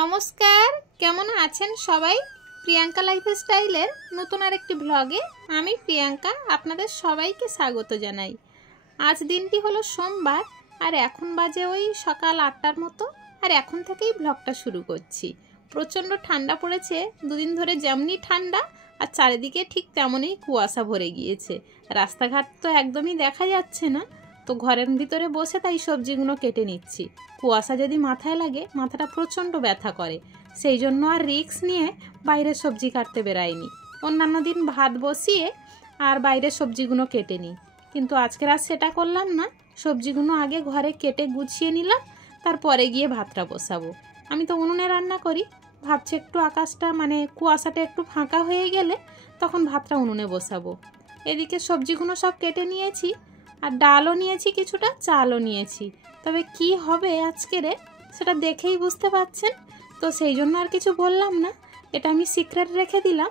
নমস্কার, কেমন আছেন সবাই? প্রিয়াঙ্কা লাইফস্টাইলের নতুন আরেকটি ব্লগে আমি প্রিয়াঙ্কা আপনাদের সবাইকে স্বাগত জানাই। আজ দিনটি হলো সোমবার আর এখন বাজে ওই সকাল 8টার মতো। আর এখন থেকেই ব্লগটা শুরু করছি। প্রচণ্ড ঠান্ডা পড়েছে, দুদিন ধরে যেমনি ঠান্ডা আর চারিদিকে ঠিক তেমনই কুয়াশা ভরে গিয়েছে। রাস্তাঘাট তো একদমই দেখা যাচ্ছে না, তো ঘরের ভিতরে বসে তাই সবজিগুলো কেটে নিচ্ছি। কুয়াশা যদি মাথায় লাগে মাথাটা প্রচণ্ড ব্যথা করে, সেই জন্য আর রিস্ক নিয়ে বাইরের সবজি কাটতে বেরাইনি। অন্যান্য দিন ভাত বসিয়ে আর বাইরের সবজিগুলো কেটে নিই, কিন্তু আজকের আর সেটা করলাম না। সবজিগুলো আগে ঘরে কেটে গুছিয়ে নিলাম, তারপরে গিয়ে ভাতটা বসাবো। আমি তো উনুনে রান্না করি, ভাবছি একটু আকাশটা কুয়াশাটা একটু ফাঁকা হয়ে গেলে তখন ভাতটা উনুনে বসাবো। এদিকে সবজিগুলো সব কেটে নিয়েছি, আর ডালও নিয়েছি, কিছুটা চালও নিয়েছি। তবে কি হবে আজকেরে সেটা দেখেই বুঝতে পারছেন, তো সেই জন্য আর কিছু বললাম না, এটা আমি সিক্রেট রেখে দিলাম।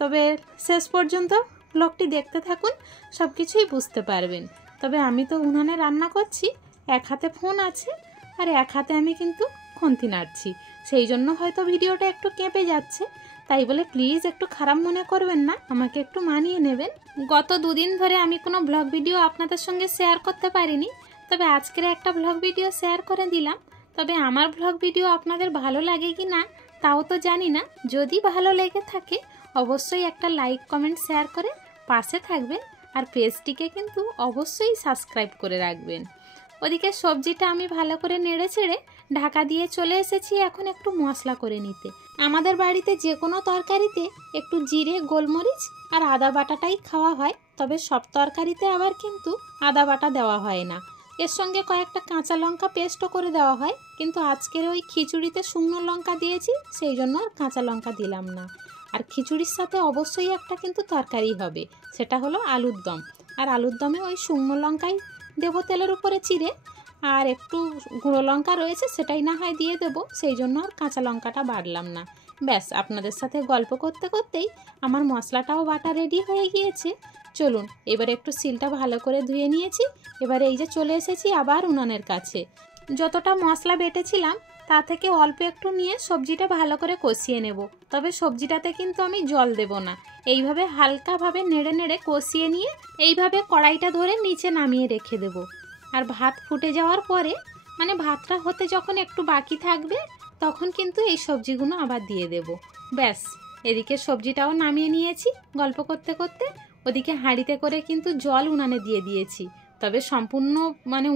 তবে শেষ পর্যন্ত ব্লগটি দেখতে থাকুন, সব কিছুই বুঝতে পারবেন। তবে আমি তো উনানে রান্না করছি, এক হাতে ফোন আছে আর এক হাতে আমি কিন্তু খুন্তি নাড়ছি, সেই জন্য হয়তো ভিডিওটা একটু কেঁপে যাচ্ছে। তাই বলে প্লিজ একটু খারাপ মনে করবেন না, আমাকে একটু মানিয়ে নেবেন। গত দুদিন ধরে আমি কোনো ব্লগ ভিডিও আপনাদের সঙ্গে শেয়ার করতে পারিনি, তবে আজকের একটা ব্লগ ভিডিও শেয়ার করে দিলাম। তবে আমার ব্লগ ভিডিও আপনাদের ভালো লাগে কি না তাও তো জানি না। যদি ভালো লেগে থাকে অবশ্যই একটা লাইক কমেন্ট শেয়ার করে পাশে থাকবেন, আর পেজটিকে কিন্তু অবশ্যই সাবস্ক্রাইব করে রাখবেন। ওদিকে সবজিটা আমি ভালো করে নেড়ে ছেড়ে ঢাকা দিয়ে চলে এসেছি এখন একটু মশলা করে নিতে। আমাদের বাড়িতে যে কোনো তরকারিতে একটু জিরে, গোলমরিচ আর আদা বাটাটাই খাওয়া হয়, তবে সব তরকারিতে আবার কিন্তু আদা বাটা দেওয়া হয় না। এর সঙ্গে কয়েকটা কাঁচা লঙ্কা পেস্টও করে দেওয়া হয়, কিন্তু আজকের ওই খিচুড়িতে শুকনো লঙ্কা দিয়েছি, সেই জন্য আর কাঁচা লঙ্কা দিলাম না। আর খিচুড়ির সাথে অবশ্যই একটা কিন্তু তরকারি হবে, সেটা হলো আলুর দম। আর আলুর দমে ওই শুকনো লঙ্কাই দেবো তেলের উপরে চিড়ে, আর একটু গুঁড়ো লঙ্কা রয়েছে সেটাই না হয় দিয়ে দেবো, সেই জন্য আর কাঁচা লঙ্কাটা বাড়লাম না। ব্যাস, আপনাদের সাথে গল্প করতে করতেই আমার মশলাটাও বাটা রেডি হয়ে গিয়েছে। চলুন এবার একটু সিলটা ভালো করে ধুয়ে নিয়েছি, এবারে এই যে চলে এসেছি আবার উনানের কাছে। যতটা মশলা বেটেছিলাম তা থেকে অল্প একটু নিয়ে সবজিটা ভালো করে কষিয়ে নেব। তবে সবজিটাতে কিন্তু আমি জল দেব না, এইভাবে হালকাভাবে নেড়ে নেড়ে কষিয়ে নিয়ে এইভাবে কড়াইটা ধরে নিচে নামিয়ে রেখে দেব। আর ভাত ফুটে যাওয়ার পরে ভাতটা হতে যখন একটু বাকি থাকবে তখন কিন্তু এই সবজিগুলো আবার দিয়ে দেব। ব্যাস, এদিকে সবজিটাও নামিয়ে নিয়েছি গল্প করতে করতে। ওদিকে হাঁড়িতে করে কিন্তু জল উনানে দিয়ে দিয়েছি, তবে সম্পূর্ণ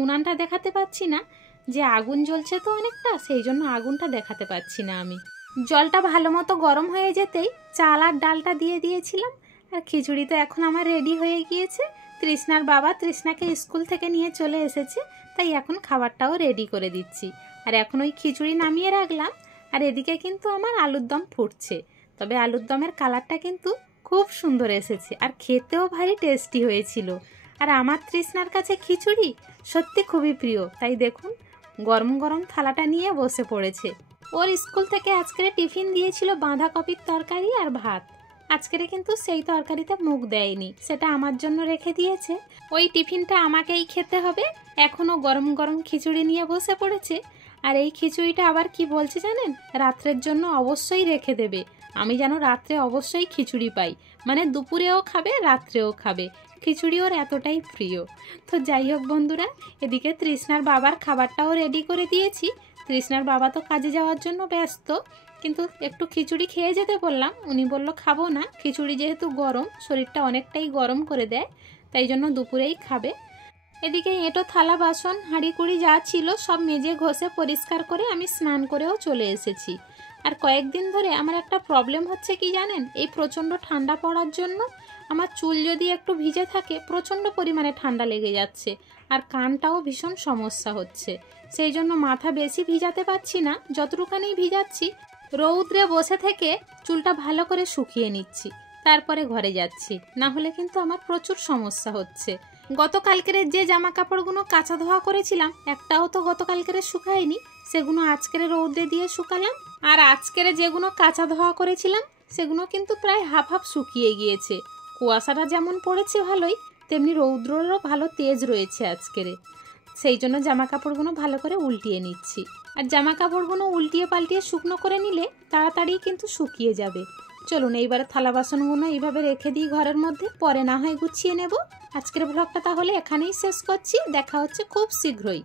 উনানটা দেখাতে পাচ্ছি না, যে আগুন জ্বলছে তো অনেকটা, সেই জন্য আগুনটা দেখাতে পাচ্ছি না আমি। জলটা ভালো মতো গরম হয়ে যেতেই চাল আর ডালটা দিয়ে দিয়েছিলাম। আর খিচুড়ি তো এখন আমার রেডি হয়ে গিয়েছে। তৃষ্ণার বাবা তৃষ্ণাকে স্কুল থেকে নিয়ে চলে এসেছে, তাই এখন খাবারটাও রেডি করে দিচ্ছি। আর এখন ওই খিচুড়ি নামিয়ে রাখলাম, আর এদিকে কিন্তু আমার আলুর দম ফুটছে। তবে আলুর দমের কালারটা কিন্তু খুব সুন্দর এসেছে, আর খেতেও ভারী টেস্টি হয়েছিল। আর আমার তৃষ্ণার কাছে খিচুড়ি সত্যি খুবই প্রিয়, তাই দেখুন গরম গরম থালাটা নিয়ে বসে পড়েছে। ওর স্কুল থেকে আজকের টিফিন দিয়েছিল বাঁধাকপির তরকারি আর ভাত। আজকের কিন্তু সেই তরকারিতে মুখ দেয়নি, সেটা আমার জন্য রেখে দিয়েছে। ওই টিফিনটা আমাকেই খেতে হবে। এখনও গরম গরম খিচুড়ি নিয়ে বসে পড়েছে। আর এই খিচুড়িটা আবার কি বলছে জানেন, রাত্রের জন্য অবশ্যই রেখে দেবে। আমি যেন রাত্রে অবশ্যই খিচুড়ি পাই, দুপুরেও খাবে রাত্রেও খাবে, খিচুড়ি ওর এতটাই প্রিয়। তো যাই হোক বন্ধুরা, এদিকে তৃষ্ণার বাবার খাবারটাও রেডি করে দিয়েছি। তৃষ্ণার বাবা তো কাজে যাওয়ার জন্য ব্যস্ত, কিন্তু একটু খিচুড়ি খেয়ে যেতে বললাম, উনি বলল খাবো না, খিচুড়ি যেহেতু গরম, শরীরটা অনেকটাই গরম করে দেয়, তাই জন্য দুপুরেই খাবে। এদিকে এঁটো থালা বাসন হাঁড়ি কুড়ি যা ছিল সব মেজে ঘষে পরিষ্কার করে আমি স্নান করেও চলে এসেছি। আর কয়েকদিন ধরে আমার একটা প্রবলেম হচ্ছে কি জানেন, এই প্রচণ্ড ঠান্ডা পড়ার জন্য আমার চুল যদি একটু ভিজে থাকে প্রচণ্ড পরিমাণে ঠান্ডা লেগে যাচ্ছে, আর কানটাও ভীষণ সমস্যা হচ্ছে। সেই জন্য মাথা বেশি ভিজাতে পারছি না, যতটুখানি ভিজাচ্ছি রৌদ্রে বসে থেকে চুলটা ভালো করে শুকিয়ে নিচ্ছি, তারপরে ঘরে যাচ্ছি, না হলে কিন্তু আমার প্রচুর সমস্যা হচ্ছে। গতকালকের যে জামা কাপড়গুলো কাঁচা ধোয়া করেছিলাম একটাও তো গতকালকের শুকায়নি, সেগুলো আজকের রৌদ্রে দিয়ে শুকালাম। আর আজকের যেগুলো কাঁচা ধোয়া করেছিলাম সেগুলো কিন্তু প্রায় হাফ হাফ শুকিয়ে গিয়েছে। কুয়াশাটা যেমন পড়েছে ভালোই, তেমনি রৌদ্রেরও ভালো তেজ রয়েছে আজকের, সেই জন্য জামা কাপড়গুলো ভালো করে উল্টিয়ে নিচ্ছি। আর জামা কাপড়গুলো উল্টিয়ে পাল্টিয়ে শুকনো করে নিলে তাড়াতাড়ি কিন্তু শুকিয়ে যাবে। চলুন এইবারে থালা বাসনগুলো এইভাবে রেখে দিই ঘরের মধ্যে, পরে না হয় গুছিয়ে নেব। আজকের ব্লগটা তাহলে এখানেই শেষ করছি, দেখা হচ্ছে খুব শীঘ্রই।